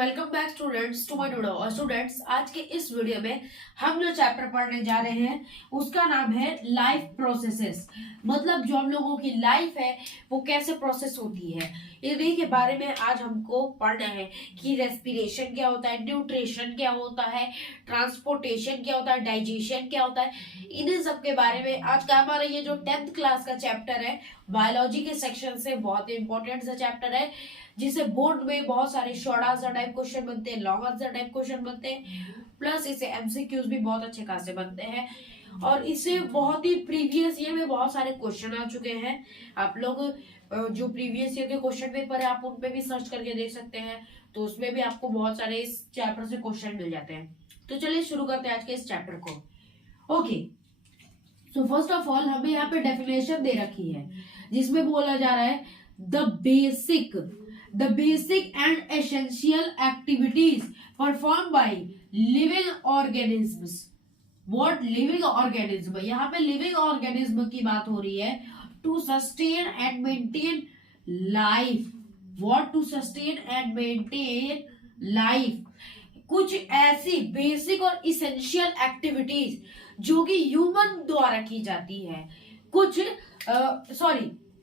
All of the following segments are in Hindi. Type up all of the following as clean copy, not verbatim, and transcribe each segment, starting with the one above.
Welcome back students to my video. और स्टूडेंट्स, आज के इस वीडियो में हम जो चैप्टर पढ़ने जा रहे हैं उसका नाम है लाइफ प्रोसेसेस। मतलब जो हम लोगों की लाइफ है वो कैसे प्रोसेस होती है, इन्हीं के बारे में आज हमको पढ़ना है कि रेस्पिरेशन क्या होता है, न्यूट्रिशन क्या होता है, ट्रांसपोर्टेशन क्या होता है, डाइजेशन क्या होता है, इन्हीं सब के बारे में आज का हमारा ये जो 10th क्लास का चैप्टर है बायोलॉजी के सेक्शन से बहुत ही इंपॉर्टेंट सा चैप्टर है, जिसे बोर्ड में बहुत सारे शॉर्ट आंसर टाइप क्वेश्चन बनते हैं, लॉन्ग आंसर टाइप क्वेश्चन बनते हैं, प्लस इसे एमसीक्यूज भी बहुत अच्छे खासे बनते हैं। और इससे बहुत ही प्रीवियस ईयर में बहुत सारे क्वेश्चन आ चुके हैं। आप लोग जो प्रीवियस ईयर के क्वेश्चन पेपर है आप उन पे भी सर्च करके देख सकते हैं, तो उसमें भी आपको बहुत सारे इस चैप्टर से क्वेश्चन मिल जाते हैं। तो चलिए शुरू करते हैं आज के इस चैप्टर को। Okay, so first of all हमें यहाँ पे डेफिनेशन दे रखी है जिसमें बोला जा रहा है the basic and essential activities performed by living organisms. What living organism? यहाँ पे living organism की बात हो रही है। To sustain and maintain life. What to sustain and maintain life? कुछ ऐसी बेसिक और इसेंशियल एक्टिविटीज जो कि ह्यूमन द्वारा की जाती है। कुछ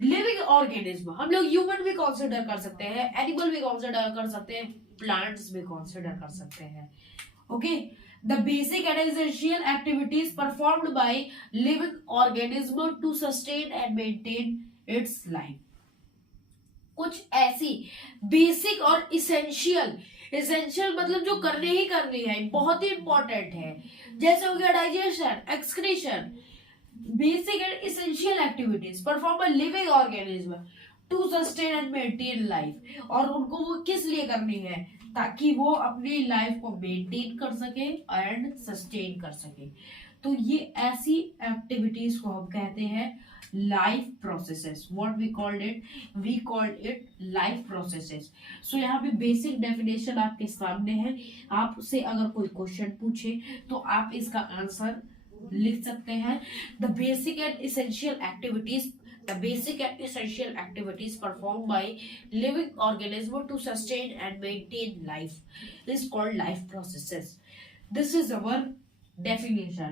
लिविंग ऑर्गेनिज्म हम लोग ह्यूमन भी कंसिडर कर सकते हैं, एनिमल भी कंसिडर कर सकते हैं, प्लांट्स भी कंसिडर कर सकते हैं। Okay, the basic and essential activities performed by living organism to sustain and maintain its life. कुछ ऐसी बेसिक और इसेंशियल मतलब जो करने ही करनी है, बहुत ही इंपॉर्टेंट है, जैसे हो गया digestion, excretion, basic and essential activities performed by living organism to sustain and maintain life। और उनको वो किस लिए करनी है? ताकि वो अपनी लाइफ को मेंटेन कर सके एंड सस्टेन कर सके। तो ये ऐसी एक्टिविटीज को हम कहते हैं life processes. What we called it life processes. So यहाँ पे बेसिक डेफिनेशन आपके सामने है। आपसे अगर कोई क्वेश्चन पूछे तो आप इसका आंसर लिख सकते हैं। The basic and essential activities performed by living organism to sustain and maintain life is called life processes. This is our definition.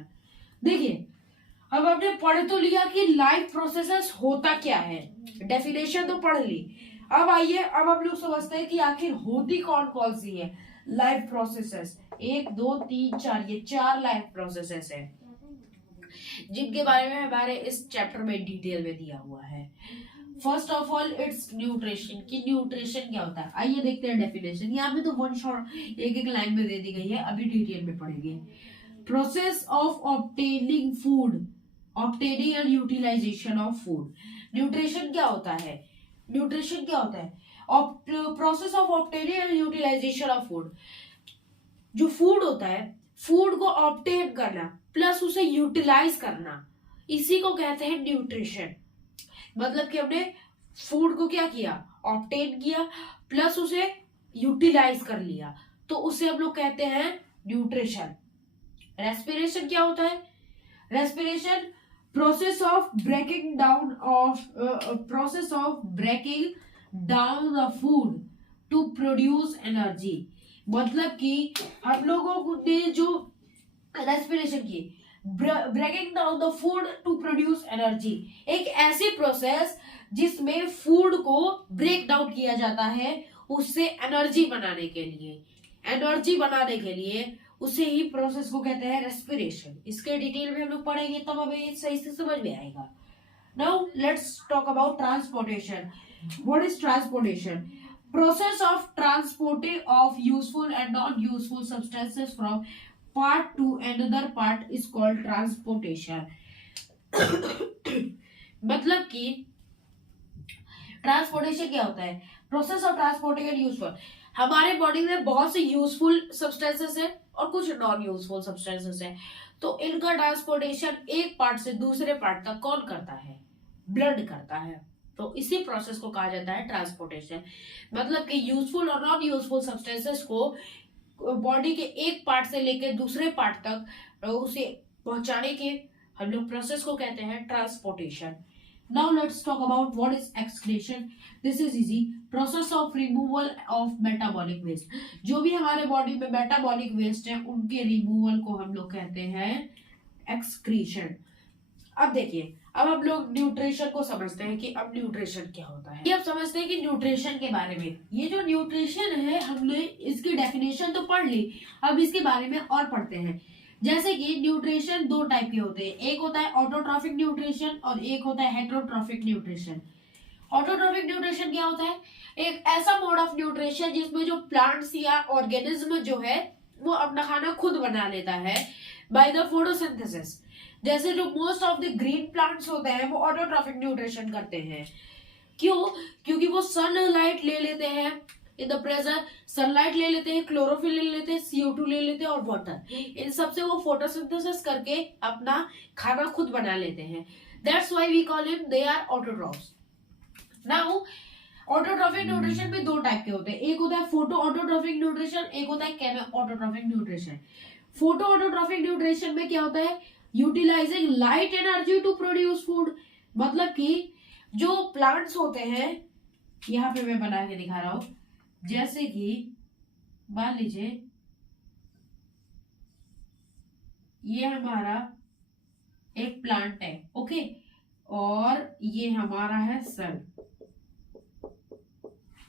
देखिए, अब आपने पढ़ तो लिया कि लाइफ प्रोसेसेस होता क्या है, डेफिनेशन तो पढ़ ली। अब आइए, अब हम लोग समझते हैं कि आखिर होती कौन कौन सी है लाइफ प्रोसेसेस। 1 2 3 4, ये 4 लाइफ प्रोसेसेस है जिनके बारे में हमारे इस चैप्टर में डिटेल में दिया हुआ है। First of all it's nutrition. की न्यूट्रिशन क्या होता है, आइए देखते हैं डेफिनेशन। यहाँ पे तो वन शॉट एक लाइन में दे दी गई है, अभी डिटेल में पढ़ेंगे। Process of obtaining food, obtaining and utilisation of food. Nutrition क्या होता है? Process of obtaining and utilisation of food. जो फूड होता है, फूड को ऑब्टेन करना प्लस उसे यूटिलाइज करना, इसी को कहते हैं न्यूट्रिशन। मतलब कि हमने फूड को क्या किया, ऑब्टेन किया प्लस उसे यूटिलाइज कर लिया, तो उसे हम लोग कहते हैं न्यूट्रिशन। रेस्पिरेशन क्या होता है? Respiration process of breaking down the food to produce energy. मतलब कि हम लोगों ने जो रेस्पिरेशन की, breaking down the food to produce energy, एक ऐसी प्रोसेस जिसमें फूड को ब्रेक डाउन किया जाता है उससे एनर्जी बनाने के लिए, उसे ही प्रोसेस को कहते हैं रेस्पिरेशन। इसके डिटेल में हम लोग पढ़ेंगे तब हमें सही से समझ में आएगा। Now let's talk about transportation. What is transportation? Process of transporting of useful and non-useful substances from part to another part is called transportation. मतलब कि ट्रांसपोर्टेशन क्या होता है? Process of transporting and useful. हमारे बॉडी में बहुत से यूजफुल सब्सटेंसेस है और कुछ नॉन यूजफुल सब्सटेंसेस है, तो इनका ट्रांसपोर्टेशन एक पार्ट से दूसरे पार्ट तक कौन करता है? ब्लड करता है। तो इसी प्रोसेस को कहा जाता है ट्रांसपोर्टेशन। मतलब कि यूजफुल और नॉन यूजफुल सब्सटेंसेस को बॉडी के एक पार्ट से लेकर दूसरे पार्ट तक उसे पहुंचाने के हम लोग प्रोसेस को कहते हैं transportation. Now let's talk about what is excretion. This is easy. Process of removal of metabolic waste. जो भी हमारे बॉडी में मेटाबॉलिक वेस्ट है उनके रिमूवल को हम लोग कहते हैं एक्सक्रीशन। अब देखिए, अब हम लोग न्यूट्रिशन को समझते हैं कि अब न्यूट्रिशन क्या होता है। ये अब समझते हैं कि न्यूट्रिशन के बारे में, ये जो न्यूट्रिशन है हमने इसकी डेफिनेशन तो पढ़ ली, अब इसके बारे में और पढ़ते हैं। जैसे कि न्यूट्रिशन दो टाइप के होते हैं, एक होता है ऑटोट्रॉफिक न्यूट्रिशन और एक होता है हेटेरोट्रॉफिक न्यूट्रिशन। ऑटोट्रॉफिक न्यूट्रिशन क्या होता है? एक ऐसा मोड ऑफ न्यूट्रिशन जिसमें जो प्लांट्स या ऑर्गेनिज्म जो है वो अपना खाना खुद बना लेता है बाय द फोटोसिंथेसिस। जैसे जो most of the green plants होते हैं वो ऑटोट्रॉफिक न्यूट्रिशन करते हैं। क्यों? क्योंकि वो सनलाइट ले लेते हैं, इन द प्रेजर सनलाइट ले लेते हैं, क्लोरोफिल ले लेते हैं, CO2 ले लेते हैं और वाटर, इन सबसे वो फोटोसिंथेसिस करके अपना खाना खुद बना लेते हैं। That's why we call him they are autotrophs. Now autotrophic nutrition में दो टाइप के होते हैं, एक होता है फोटो ऑटोट्रॉफिक न्यूट्रिशन, एक होता है chemoautotrophic nutrition. Photoautotrophic nutrition में क्या होता है? Utilising light energy to produce food. मतलब कि जो प्लांट्स होते हैं, यहाँ पे मैं बना के दिखा रहा हूं, जैसे कि मान लीजिए ये हमारा एक प्लांट है, ओके, और ये हमारा है सन।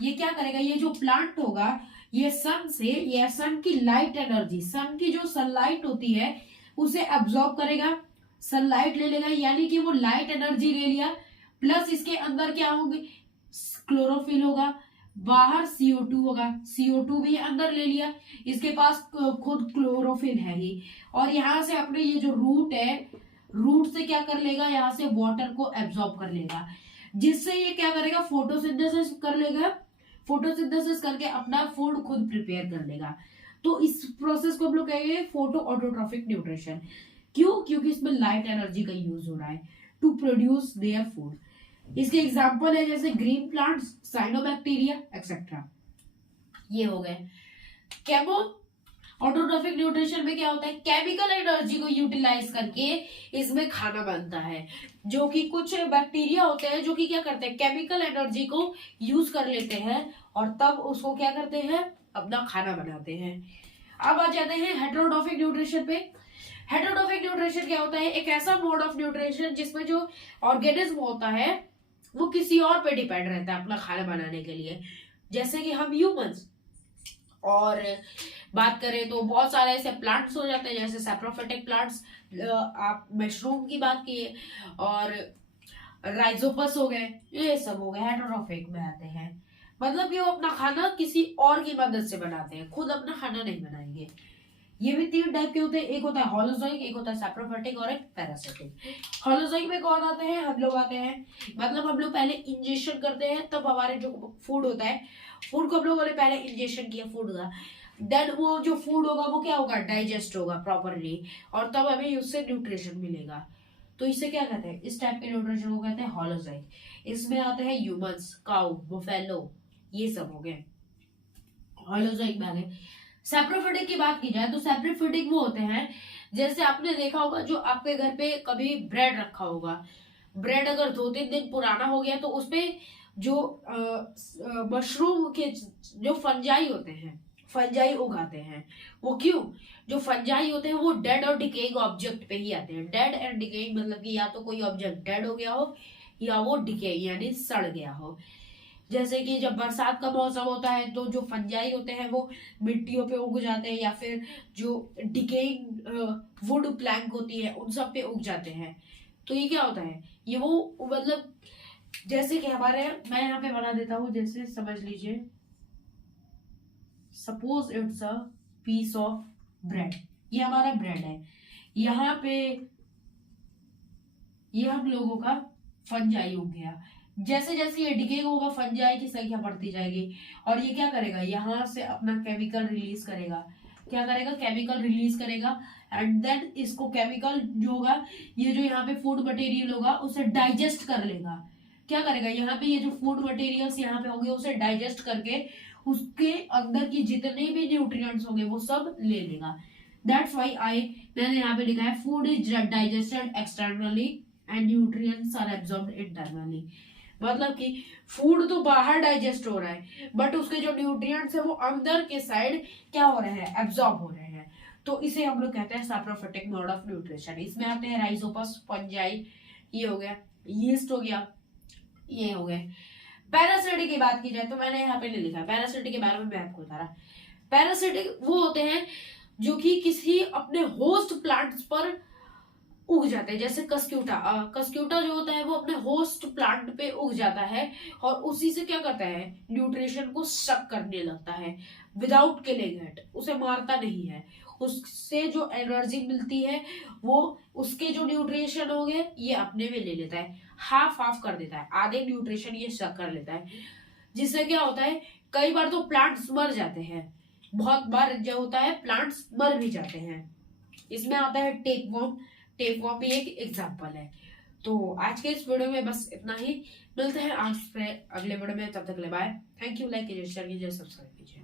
ये क्या करेगा? ये जो प्लांट होगा ये सन से, ये सन की लाइट एनर्जी, सन की जो सनलाइट होती है उसे एब्जॉर्ब करेगा, सनलाइट ले लेगा, यानी कि वो लाइट एनर्जी ले लिया, प्लस इसके अंदर क्या होंगे? क्लोरोफिल होगा, बाहर CO2 होगा, CO2 भी अंदर ले लिया, इसके पास खुद क्लोरोफिल है ही, और यहाँ से अपने ये जो रूट है, रूट से क्या कर लेगा? यहाँ से वाटर को एब्जॉर्ब कर लेगा, जिससे ये क्या करेगा? फोटोसिंथेसिस कर लेगा, फोटोसिंथेसिस करके अपना फूड खुद प्रिपेयर कर लेगा। तो इस प्रोसेस को हम लोग कहेंगे फोटो ऑटोट्रॉफिक न्यूट्रिशन। क्यों? क्योंकि इसमें लाइट एनर्जी का यूज हो रहा है टू प्रोड्यूस देयर फूड। इसके एग्जांपल है जैसे ग्रीन प्लांट्स, साइनोबैक्टीरिया एक्सेट्रा। ये हो गए। केमो ऑटोट्रॉफिक न्यूट्रिशन में क्या होता है? केमिकल एनर्जी को यूटिलाइज करके इसमें खाना बनता है, जो कि कुछ बैक्टीरिया होते हैं जो कि क्या करते हैं? केमिकल एनर्जी को यूज कर लेते हैं और तब उसको क्या करते हैं? अपना खाना बनाते हैं। अब आ जाते हैं हेटेरोट्रॉफिक न्यूट्रिशन पे। हेटेरोट्रॉफिक न्यूट्रिशन क्या होता है? एक ऐसा मोड ऑफ न्यूट्रिशन जिसमें जो ऑर्गेनिज्म होता है वो किसी और पे डिपेंड रहता है अपना खाना बनाने के लिए, जैसे कि हम ह्यूमंस। और बात करें तो बहुत सारे ऐसे प्लांट्स हो जाते हैं जैसे सैप्रोफिटिक प्लांट्स, आप मशरूम की बात किए, और राइजोपस हो गए, ये सब हो गए हेटेरोट्रॉफिक में आते हैं। मतलब कि वो अपना खाना किसी और की मदद से बनाते हैं, खुद अपना खाना नहीं बनाएंगे। ये भी तीन टाइप के होते हैं, एक होता है होलोजोइक, एक होता है सैप्रोफिटिक और एक पैरासिटिक। होलोजोइक में कौन आते हैं? हम लोग आते हैं, मतलब हम लोग पहले इंजेक्शन करते हैं, तब हमारे जो फूड होता है, फूड को हम लोगों ने पहले इंजेक्शन किया फूड का, देन वो जो फूड होगा वो क्या होगा? डाइजेस्ट होगा प्रॉपरली, और तब हमें उससे न्यूट्रिशन मिलेगा। तो इसे क्या कहते हैं? इस टाइप के न्यूट्रिशन को कहते हैं होलोजोइक। इसमें आते हैं ह्यूमंस, काउ, बुफेलो, ये सब हो गए होलोजोइक में आ गए। सैप्रोफिटिक की बात की जाए तो सैप्रोफिटिक वो होते हैं, जैसे आपने देखा होगा जो आपके घर पे कभी ब्रेड रखा होगा, ब्रेड अगर 2-3 दिन पुराना हो गया तो उसपे जो मशरूम के जो फंजाई होते हैं, फंजाई उगाते हैं। वो क्यों? जो फंजाई होते हैं वो डेड और डिकेइंग ऑब्जेक्ट पे ही आते हैं। डेड एंड डिकेइंग मतलब कि या तो कोई ऑब्जेक्ट डेड हो गया हो या वो डिके यानी सड़ गया हो। जैसे कि जब बरसात का मौसम होता है तो जो फंजाई होते हैं वो मिट्टियों पे उग जाते हैं, या फिर जो डिकेइंग वुड प्लैंक होती है उन सब पे उग जाते हैं। तो ये क्या होता है? ये वो मतलब जैसे कि हमारे, मैं यहाँ पे बना देता हूँ, जैसे समझ लीजिए suppose it's a piece of bread, ये हमारा ब्रेड है, यहाँ पे ये हम लोगों का फंजाई उग गया। जैसे जैसे ये डिके होगा फंजाई की संख्या बढ़ती जाएगी, और ये क्या करेगा? यहाँ से अपना केमिकल रिलीज करेगा। क्या करेगा? केमिकल रिलीज करेगा, एंड देन इसको केमिकल जो होगा, ये जो यहाँ पे फूड मटेरियल होगा उसे डाइजेस्ट कर लेगा। क्या करेगा? यहाँ पे ये जो फूड मटेरियल्स यहाँ पे होंगे उसे डाइजेस्ट करके उसके अंदर की जितने भी न्यूट्रिएंट्स होंगे वो सब ले लेगा। दैट्स व्हाई मैंने यहाँ पे लिखा है food is digested externally and nutrients are absorbed internally. मतलब कि फूड तो बाहर डाइजेस्ट हो रहा है बट उसके जो न्यूट्रिएंट्स है वो अंदर के साइड क्या हो रहे हैं, एब्जॉर्ब हो रहे हैं। तो इसे हम लोग कहते हैं सैप्रोफिटिक मोड ऑफ न्यूट्रिशन। इसमें आते हैं राइजोपस, फंजाई, ये हो गया, यीस्ट हो गया, ये हो गए। पैरासिटिक की बात की जाए तो मैंने यहाँ पे नहीं लिखा, पैरासिटिक के बारे में मैं आपको बता रहा। पैरासिटिक वो होते हैं जो कि किसी अपने होस्ट प्लांट्स पर उग जाते हैं, जैसे कस्क्यूटा। कस्क्यूटा जो होता है वो अपने होस्ट प्लांट पे उग जाता है और उसी से क्या करता है, न्यूट्रिशन को सक करने लगता है विदाउट किलिंग इट, उसे मारता नहीं है। उससे जो एनर्जी मिलती है वो उसके जो न्यूट्रिशन हो गए ये अपने में ले लेता है, हाफ हाफ कर देता है, आधे न्यूट्रिशन ये सक कर लेता है। जिससे क्या होता है, कई बार तो प्लांट्स मर जाते हैं, बहुत बार जो होता है प्लांट्स मर भी जाते हैं। इसमें आता है टेपवर्म। टेपवर्म भी एक एग्जांपल है। तो आज के इस वीडियो में बस इतना ही, मिलते हैं आज से अगले वीडियो में, तब तक ले बाय। Thank you. लाइक कीजिए, शेयर कीजिए, सब्सक्राइब कीजिए।